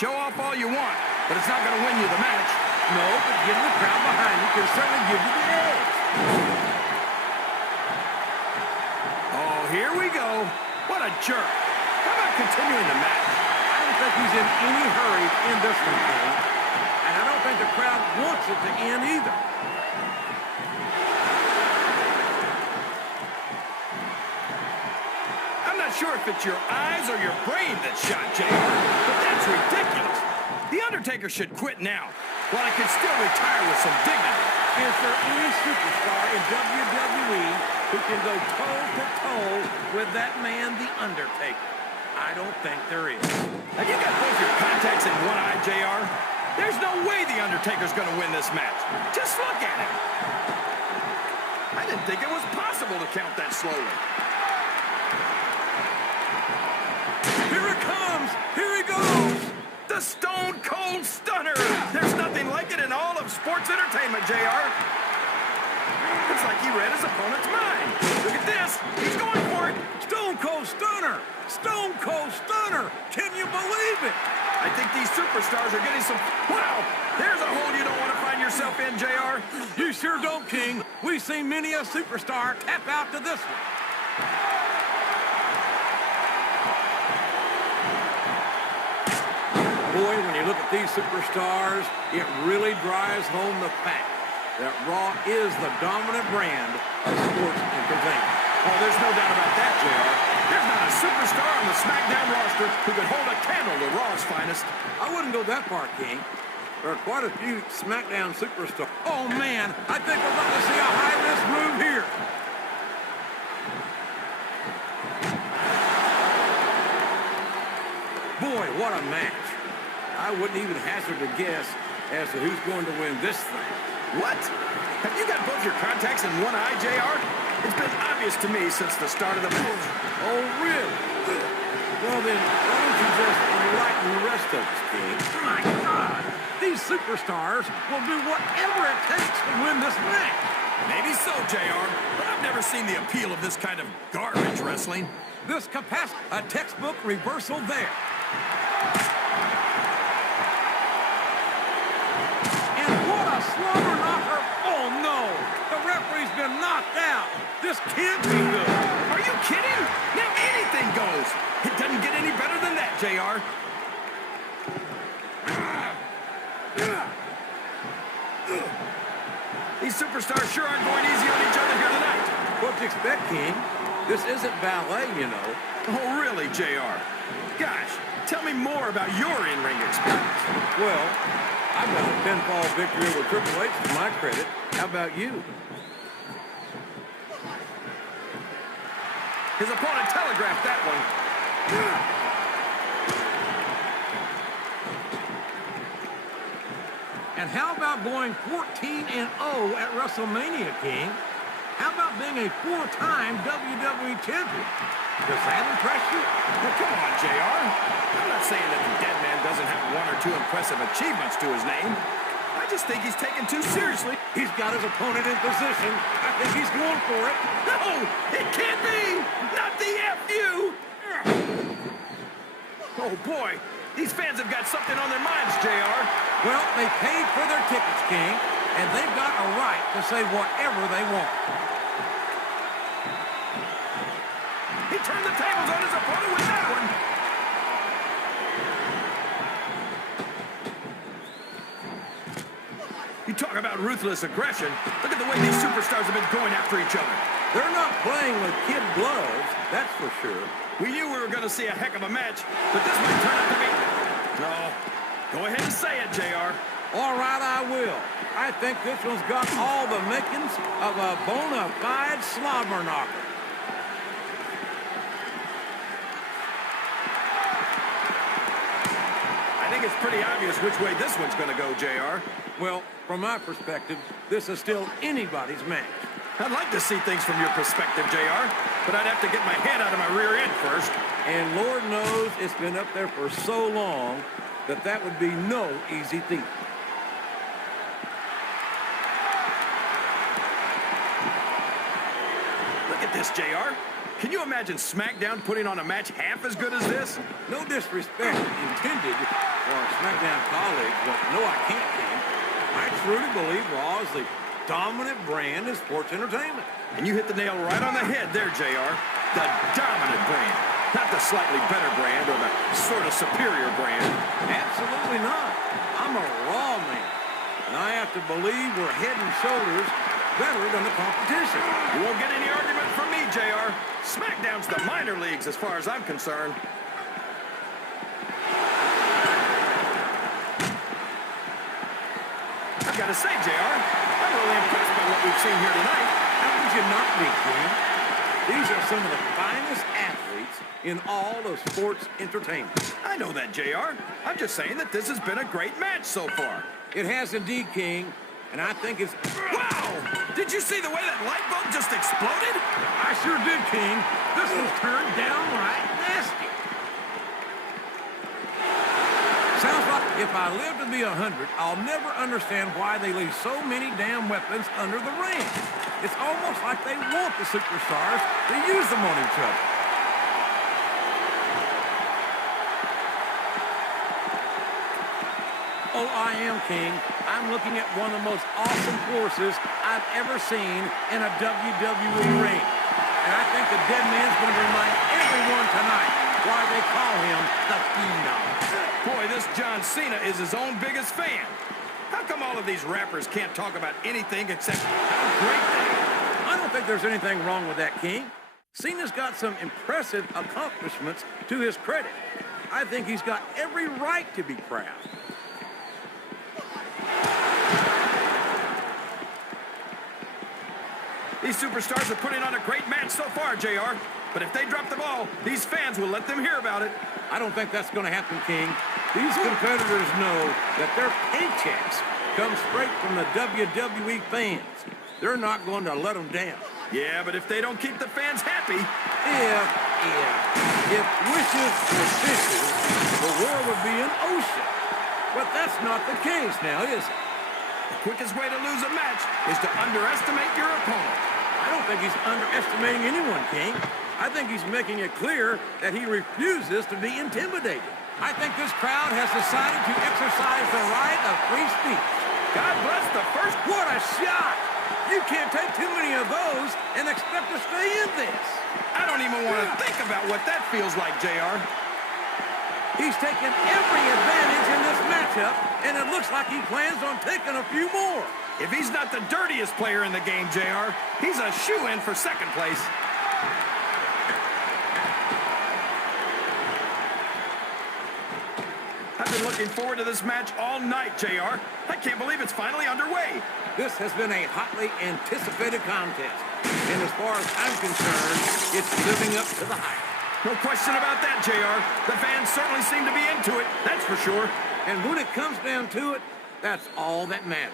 Show off all you want, but it's not going to win you the match. No, but getting the crowd behind you can certainly give you the edge. Oh, here we go. What a jerk. How about continuing the match? I don't think he's in any hurry in this one, King. And I don't think the crowd wants it to end either. I'm not sure if it's your eyes or your brain that shot JR, but that's ridiculous. The Undertaker should quit now, while he can still retire with some dignity. Is there any superstar in WWE who can go toe-to-toe with that man, The Undertaker? I don't think there is. Have you got both your contacts in one eye, JR? There's no way The Undertaker's going to win this match. Just look at him. I didn't think it was possible to count that slowly. Here it comes! Here he goes! The Stone Cold Stunner! There's nothing like it in all of sports entertainment, JR. Looks like he read his opponent's mind. Look at this. He's going for it. Stone Cold Stunner! Stone Cold Stunner! Can you believe it? I think these superstars are getting some... Wow! There's a hole you don't want to find yourself in, JR. You sure don't, King. We've seen many a superstar tap out to this one. Boy, when you look at these superstars, it really drives home the fact that Raw is the dominant brand of sports entertainment. Oh, there's no doubt about that, JR. There's not a superstar on the Smackdown roster who could hold a candle to Raw's finest. I wouldn't go that far, King. There are quite a few Smackdown superstars. Oh, man, I think we're about to see a high-risk move here. Boy, what a match. I wouldn't even hazard a guess as to who's going to win this thing. What? Have you got both your contacts in one eye, JR? It's been obvious to me since the start of the match. Oh, really? Well, then, why don't you just enlighten the rest of us, King? My God! These superstars will do whatever it takes to win this match. Maybe so, JR, but I've never seen the appeal of this kind of garbage wrestling. This capacity, a textbook reversal there. And what a slobber knocker. Oh, no. The referee's been knocked out. This can't be good. Are you kidding? Now anything goes. It doesn't get any better than that, JR. These superstars sure aren't going easy on each other here tonight. What do you expect, King? This isn't ballet, you know. Oh, really, JR? Gosh, tell me more about your in-ring experience. Well, I've got a pinfall victory over Triple H to my credit. How about you? His opponent telegraphed that one. And how about going 14-0 at WrestleMania, King? How about being a four-time WWE champion? Does that impress you? Well, come on, JR. I'm not saying that the dead man doesn't have one or two impressive achievements to his name. I just think he's taken too seriously. He's got his opponent in position. I think he's going for it. No, it can't be. Not the FU. Oh, boy. These fans have got something on their minds, JR. Well, they paid for their tickets, King, and they've got a right to say whatever they want. He turned the tables on his opponent with that one. You talk about ruthless aggression. Look at the way these superstars have been going after each other. They're not playing with kid gloves, that's for sure. We knew we were going to see a heck of a match, but this might turn out to be... No. Go ahead and say it, JR. All right, I will. I think this one's got all the makings of a bona fide slobber knocker. I think it's pretty obvious which way this one's going to go, JR. Well, from my perspective, this is still anybody's match. I'd like to see things from your perspective, JR, but I'd have to get my head out of my rear end first. And Lord knows it's been up there for so long that that would be no easy feat. Look at at this, JR. Can you imagine Smackdown putting on a match half as good as this? No disrespect intended for our Smackdown colleagues, but no, I can't, King. I truly believe Raw is the dominant brand in sports entertainment. And you hit the nail right on the head there, JR. The dominant brand. Not the slightly better brand or the sort of superior brand. Absolutely not. I'm a Raw man, and I have to believe we're head and shoulders better than the competition. You won't get any argument from me, JR. Smackdown's the minor leagues as far as I'm concerned. I've got to say, JR, I'm really impressed by what we've seen here tonight. How could you not be, King? These are some of the finest athletes in all of sports entertainment. I know that, JR. I'm just saying that this has been a great match so far. It has indeed, King, and I think it's... Wow! Did you see the way that light bulb just exploded? I sure did, King. This was turned downright nasty. Sounds like if I live to be 100, I'll never understand why they leave so many damn weapons under the ring. It's almost like they want the superstars to use them on each other. Oh, I am, King. I'm looking at one of the most awesome forces I've ever seen in a WWE ring. And I think the dead man's going to remind everyone tonight why they call him the Phenom. Boy, this John Cena is his own biggest fan. How come all of these rappers can't talk about anything except how great they are? I don't think there's anything wrong with that, King. Cena's got some impressive accomplishments to his credit. I think he's got every right to be proud. These superstars are putting on a great match so far, JR. But if they drop the ball, these fans will let them hear about it. I don't think that's going to happen, King. These competitors know that their paychecks come straight from the WWE fans. They're not going to let them down. Yeah, but if they don't keep the fans happy... If wishes were fishes, the world would be an ocean. But that's not the case now, is it? The quickest way to lose a match is to underestimate your opponent. I don't think he's underestimating anyone, King. I think he's making it clear that he refuses to be intimidated. I think this crowd has decided to exercise the right of free speech. God bless the first... What a shot! You can't take too many of those and expect to stay in this. I don't even want to think about what that feels like, JR. He's taken every advantage in this matchup, and it looks like he plans on taking a few more. If he's not the dirtiest player in the game, JR, he's a shoo-in for second place. I've been looking forward to this match all night, JR. I can't believe it's finally underway. This has been a hotly anticipated contest, and as far as I'm concerned, it's living up to the hype. No question about that, JR. The fans certainly seem to be into it, that's for sure. And when it comes down to it, that's all that matters.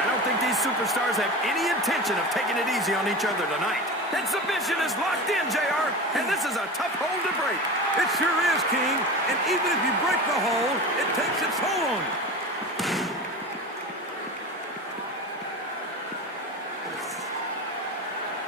I don't think these superstars have any intention of taking it easy on each other tonight. That submission is locked in, JR, and this is a tough hold to break. It sure is, King, and even if you break the hold, it takes its toll on you.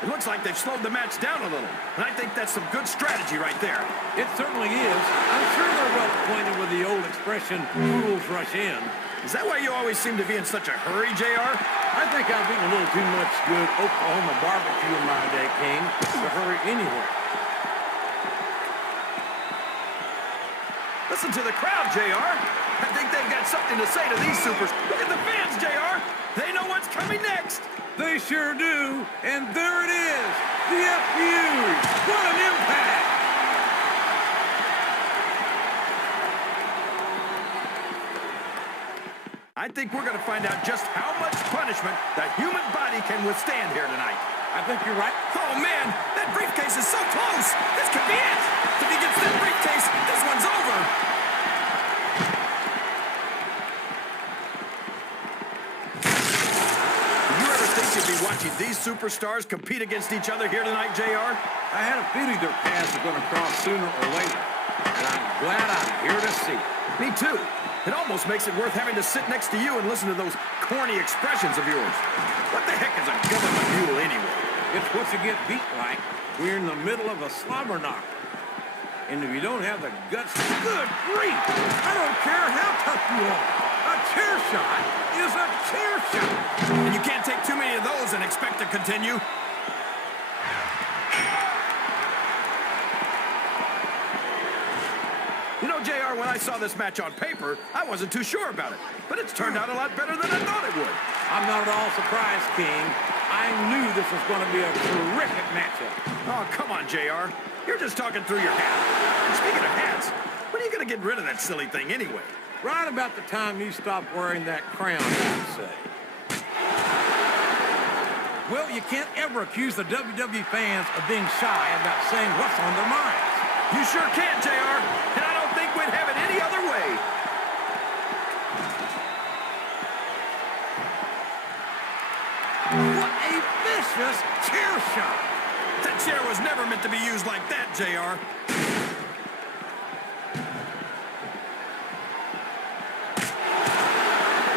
It looks like they've slowed the match down a little, and I think that's some good strategy right there. It certainly is. I'm sure they're well acquainted with the old expression, fools rush in. Is that why you always seem to be in such a hurry, JR? I think I've eaten a little too much good Oklahoma barbecue in my day, King, to hurry anywhere. Listen to the crowd, JR. I think they've got something to say to these supers. Look at the fans, JR. They know what's coming next. They sure do, and there it is, the FU. What an impact! I think we're going to find out just how much punishment the human body can withstand here tonight. I think you're right. Oh, man, that briefcase is so close. This could be it. If he gets that briefcase, this one's over. You'd be watching these superstars compete against each other here tonight, JR? I had a feeling their paths were going to cross sooner or later, and I'm glad I'm here to see it. Me too. It almost makes it worth having to sit next to you and listen to those corny expressions of yours. What the heck is a government mule anyway? It's what you get beat like. We're in the middle of a slobber knock. And if you don't have the guts, good grief! I don't care how tough you are. A chair shot is a chair shot. And you can't take too many of those and expect to continue. You know, JR, when I saw this match on paper, I wasn't too sure about it. But it's turned out a lot better than I thought it would. I'm not at all surprised, King. I knew this was going to be a terrific matchup. Oh, come on, JR. You're just talking through your hat. And speaking of hats, when are you going to get rid of that silly thing anyway? Right about the time you stop wearing that crown, I'd say. Well, you can't ever accuse the WWE fans of being shy about saying what's on their minds. You sure can, JR. And I don't think we'd have it any other way. What a vicious chair shot. That chair was never meant to be used like that, JR.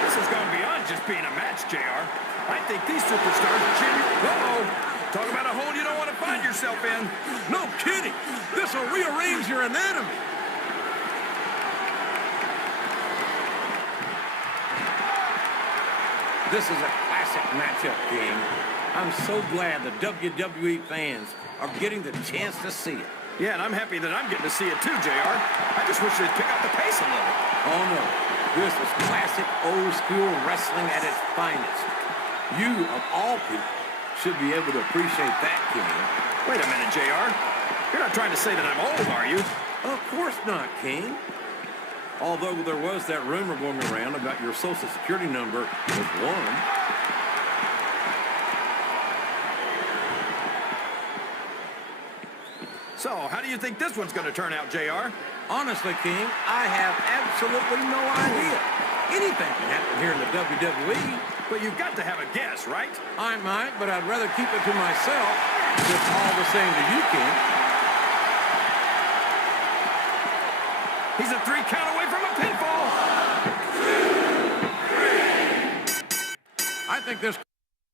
This has gone beyond just being a match, JR. I think these superstars are genuine. Uh-oh. Talk about a hole you don't want to find yourself in. No kidding. This will rearrange your anatomy. This is a classic matchup, King. I'm so glad the WWE fans are getting the chance to see it. Yeah, and I'm happy that I'm getting to see it too, JR. I just wish they'd pick up the pace a little. Oh, no. This is classic old-school wrestling at its finest. You, of all people, should be able to appreciate that, King. Wait a minute, JR. You're not trying to say that I'm old, are you? Of course not, King. Although there was that rumor going around about your Social Security number was 1. So, how do you think this one's going to turn out, JR? Honestly, King, I have absolutely no idea. Anything can happen here in the WWE. But you've got to have a guess, right? I might, but I'd rather keep it to myself. It's all the same to you, King. He's a 3 count away from a pinfall. 2, 3. I think this